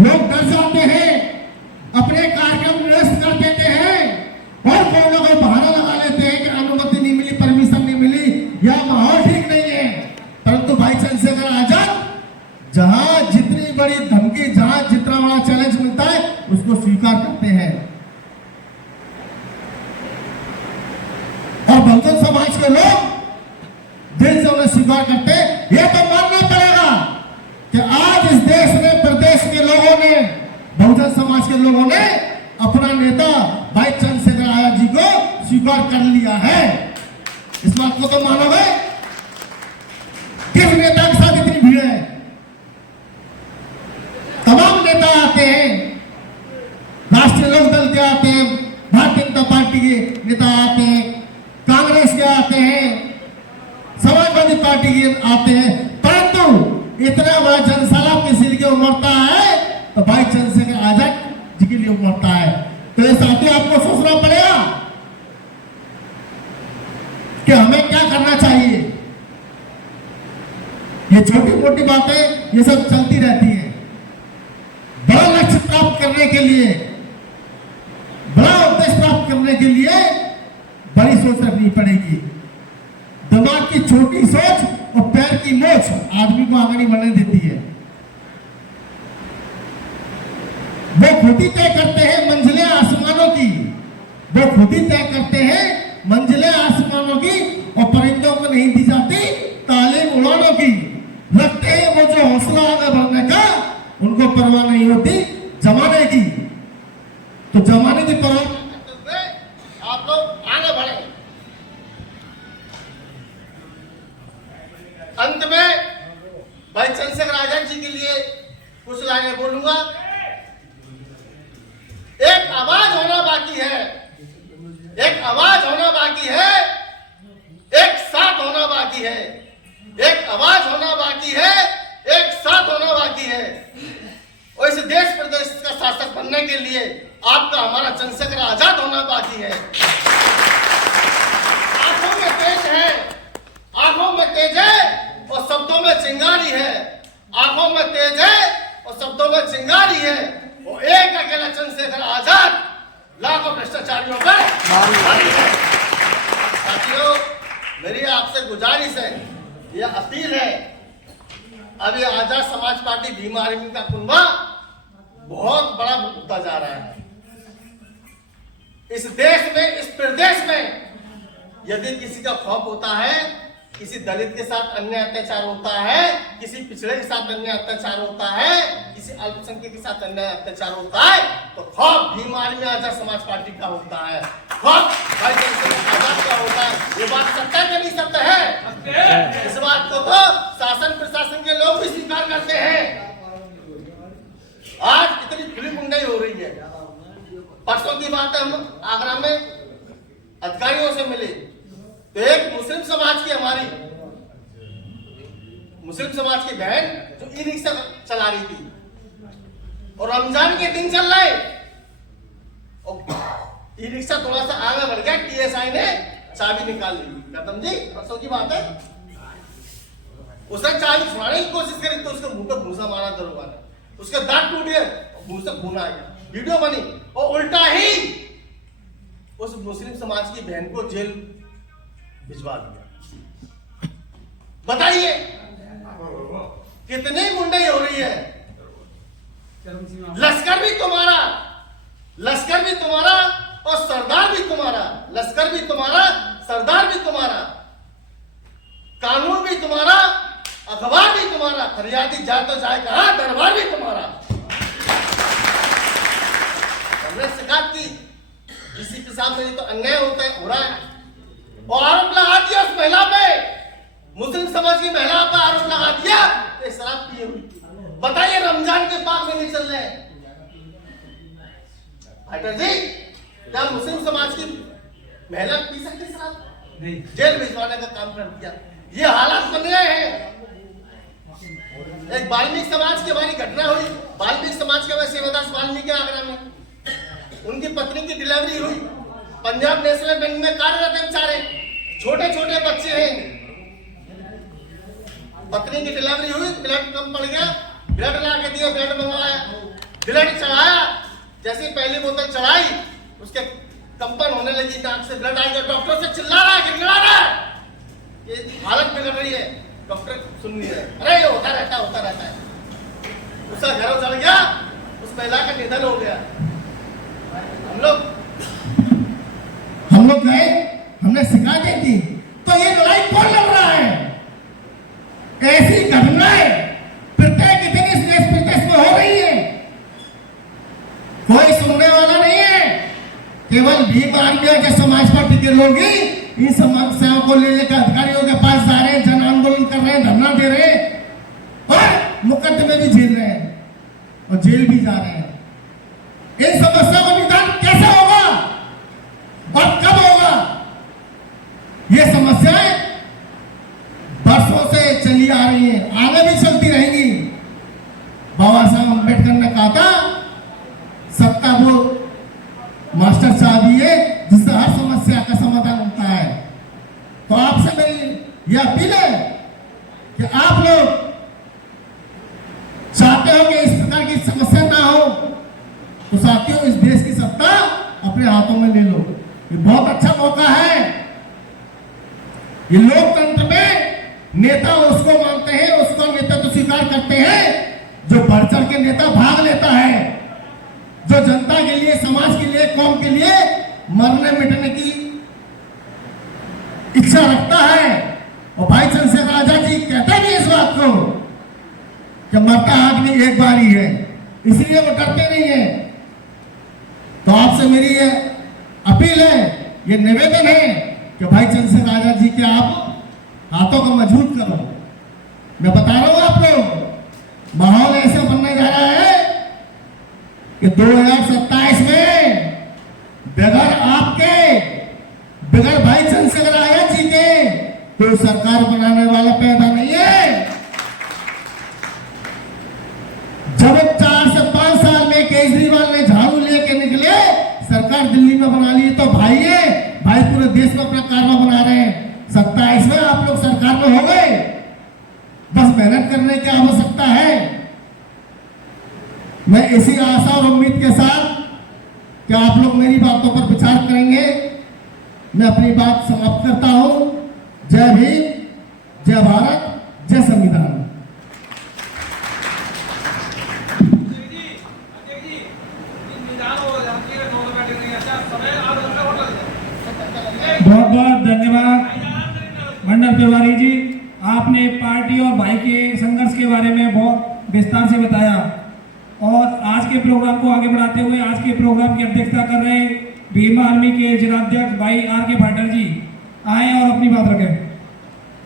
लोग डर जाते हैं, अपने कार्यक्रम निरस्त कर देते हैं और कोई ना कोई बहाना लगा लेते हैं कि अनुमति नहीं मिली, परमिशन नहीं मिली या माहौल ठीक नहीं है। परंतु भाई चंद्रशेखर आजाद जहां जितनी बड़ी धमकी, जहां जितना बड़ा चैलेंज मिलता है उसको स्वीकार करते हैं। और बहुजन समाज के लोग दिल से उन्हें स्वीकार करते हैं। यह तो मानना पड़ेगा कि आज इस देश में, प्रदेश के लोगों ने, बहुजन समाज के लोगों ने अपना नेता भाई चंद्रशेखर आजाद जी को स्वीकार कर लिया है। इस बात को तो मानोगे? किस नेता के साथ इतनी भीड़ है? तमाम नेता आते हैं, राष्ट्रीय लोकदल के आते हैं, भारतीय जनता पार्टी के नेता आते हैं, कांग्रेस के आते हैं, समाजवादी पार्टी के आते हैं, परंतु इतना बड़ा जनसैलाब किसी के लिए उमड़ता है तो भाई चंद्रशेखर आजाद जी के लिए उमड़ता है। तो ये साथियों, आपको सोचना पड़ेगा कि हमें क्या करना चाहिए। ये छोटी मोटी बातें ये सब चलती रहती हैं। बड़ा लक्ष्य प्राप्त करने के लिए, बड़ा उद्देश्य प्राप्त करने के लिए बड़ी सोच रखनी पड़ेगी। दिमाग की छोटी सोच और पैर की मोच आदमी को आगे नहीं बढ़ने देती है। वो खुद ही तय करते हैं मंजिलें आसमानों की, वो खुद ही तय करते हैं मंजिलें आसमानों की, और परिंदों को नहीं दी जाती तालीम उड़ानों की। रखते हैं वो जो हौसला आगे बढ़ने का, उनको परवाह नहीं होती जमाने की। तो जमाने की परवाह करते हुए आप लोग आगे बढ़े। अंत में भाई चंद्रशेखर आजाद जी के लिए कुछ लाइनें बोलूंगा। एक आवाज होना बाकी है, एक आवाज होना बाकी है, एक साथ होना बाकी है, एक आवाज होना बाकी है, एक साथ होना बाकी है। और इस देश प्रदेश का शासक बनने के लिए आपका, हमारा चंद्रशेखर आजाद होना बाकी है। आंखों में तेज है, आंखों में तेज है और शब्दों में चिंगारी है। आंखों में तेज है और शब्दों में चिंगारी है। वो एक अकेला चंद्रशेखर आजाद लाखों भ्रष्टाचारियों पर भारी है। साथियों, मेरी आपसे गुजारिश है, यह अपील है। अभी आजाद समाज पार्टी भीम आर्मी का कुनबा बहुत बड़ा होता जा रहा है। इस देश में, इस प्रदेश में यदि किसी का खौफ होता है, किसी दलित के साथ अन्याय अत्याचार होता है, किसी पिछड़े के साथ अन्याय अत्याचार होता है, किसी अल्पसंख्यक के साथ अन्याय अत्याचार होता है, तो खौफ भीम आर्मी आजाद समाज पार्टी का होता है, खौफ भाई चंद्रशेखर आजाद का होता है। ये बात सत्य के नहीं सत्य है। इस बात को तो शासन प्रशासन के लोग भी स्वीकार करते हैं। आज इतनी खुली गुंडाई हो रही है। परसों की बात है, हम आगरा में अधिकारियों से मिले तो एक मुस्लिम समाज की, हमारी मुस्लिम समाज की बहन जो ई रिक्शा चला रही थी और रमजान के दिन चल रहे और ई रिक्शा थोड़ा सा आगे बढ़ गया, टीएसआई ने चाबी निकाल ली। खत्म जी, परसों की बात है। उसने चाबी छुड़ाने की कोशिश करी तो उसके मुंह पे भूसा मारा दरोगा ने, उसके दांत टूट गए, मुंह से खून आ गया, वीडियो बनी और उल्टा ही उस मुस्लिम समाज की बहन को जेल भिजवा दिया। बताइए कितनी गुंडाई हो रही है। लश्कर भी तुम्हारा, लश्कर भी तुम्हारा और सरदार भी तुम्हारा, लश्कर भी तुम्हारा, सरदार भी तुम्हारा, कानून भी तुम्हारा, अखबार भी तुम्हारा, फरियादी जाए तो जाए कहां, दरबार भी तुम्हारा। हमने शिकायत की इसी के साथ में तो अन्याय होता है, हो रहा है, और आरोप लगा दिया उस महिला पे, मुस्लिम समाज की महिला पर आरोप लगा दिया तो शराब पिए हुई। बताइए रमजान के पाक में नहीं चल रहे हाइटर जी, क्या मुस्लिम समाज की महिला पी सकती शराब? नहीं, जेल भिजवाने का काम कर दिया। ये हालात बन गए हैं। एक वाल्मीकि समाज की हमारी घटना हुई, वाल्मीकि समाज के शिवदास वाल्मीकि आगरा में, उनकी पत्नी की डिलीवरी हुई, पंजाब नेशनल बैंक में कार्यरत है, बेचारे छोटे छोटे बच्चे हैं। पत्नी की डिलीवरी हुई, ब्लड कम पड़ गया, ब्लड ला के दिया, ब्लड मंगवाया, ब्लड चढ़ाया, जैसे ही पहली बोतल चढ़ाई उसके कंपन होने लगी, नाक से ब्लड आई, डॉक्टर से चिल्ला रहा है, गिड़गिड़ा रहा है, ये हालत बिगड़ रही है। डॉक्टर सुन नहीं रहे, अरे ये होता रहता है। उसका घर उजड़ गया, उस महिला का निधन हो गया। हम लोग गए, हमने शिकायतें की, तो ये लड़ाई कौन लड़ रहा है? ऐसी घटनाएं प्रत्येक दिन इस देश प्रदेश में हो रही है, कोई सुनने वाला नहीं है। केवल भीम आर्मी के समाज पार्टी के लोग ही इन समस्याओं को लेने के अधिकारियों के पास जा रहे हैं, जन आंदोलन कर रहे हैं, धरना दे रहे हैं और मुकदमे भी झेल रहे हैं और जेल भी जा रहे हैं। इन समस्याओं का निदान कैसे होगा और कब होगा? ये समस्याएं वर्षों से चली आ रही हैं, आगे भी चलती रहेंगी। बाबा साहब अम्बेडकर ने कहा था, सत्ता वो मास्टर चाबी है जिससे हर समस्या का समाधान होता है। तो आपसे मेरी यह अपील है कि आप लोग चाहते हो कि इस प्रकार की समस्या ना हो, तो साथियों इस देश की सत्ता अपने हाथों में ले लो। ये बहुत अच्छा मौका है। ये लोकतंत्र में नेता उसको मानते हैं, उसको नेता तो स्वीकार करते हैं जो बढ़ चढ़ के नेता भाग लेता है, जो जनता के लिए, समाज के लिए, कौम के लिए मरने मिटने की इच्छा रखता है। और भाई चंद्रशेखर आजाद जी कहते भी इस बात को कि मरता आदमी एक बार ही है, इसलिए वो डरते नहीं है। तो आपसे मेरी ये अपील है, ये निवेदन है कि भाई चंद्रशेखर आजाद जी के आप हाथों को मजबूत करो। मैं बता रहा हूं आप लोग, माहौल ऐसा बनने जा रहा है कि 2027 में बगैर आपके, बगैर भाई चंद्रशेखर आजाद जी के कोई सरकार बनाने वाला पैदा नहीं है। जब 4 से 5 साल में केजरीवाल ने झाड़ू लेके निकले, सरकार दिल्ली में बना ली, तो भाई पूरे देश में अपना कारवा बना रहे हैं। 27 में आप लोग सरकार में हो गए, बस मेहनत करने की आवश्यकता है। मैं इसी आशा और उम्मीद के साथ कि आप लोग मेरी बातों पर विचार करेंगे, मैं अपनी बात समाप्त करता हूं। जय भीम, जय भारत, जय संविधान। बहुत बहुत धन्यवाद मंडल तिवारी जी, आपने पार्टी और भाई के संघर्ष के बारे में बहुत विस्तार से बताया। और आज के प्रोग्राम को आगे बढ़ाते हुए आज के प्रोग्राम की अध्यक्षता कर रहे भीम आर्मी के जिलाध्यक्ष भाई आर के पाटिल जी आए और अपनी बात रखें।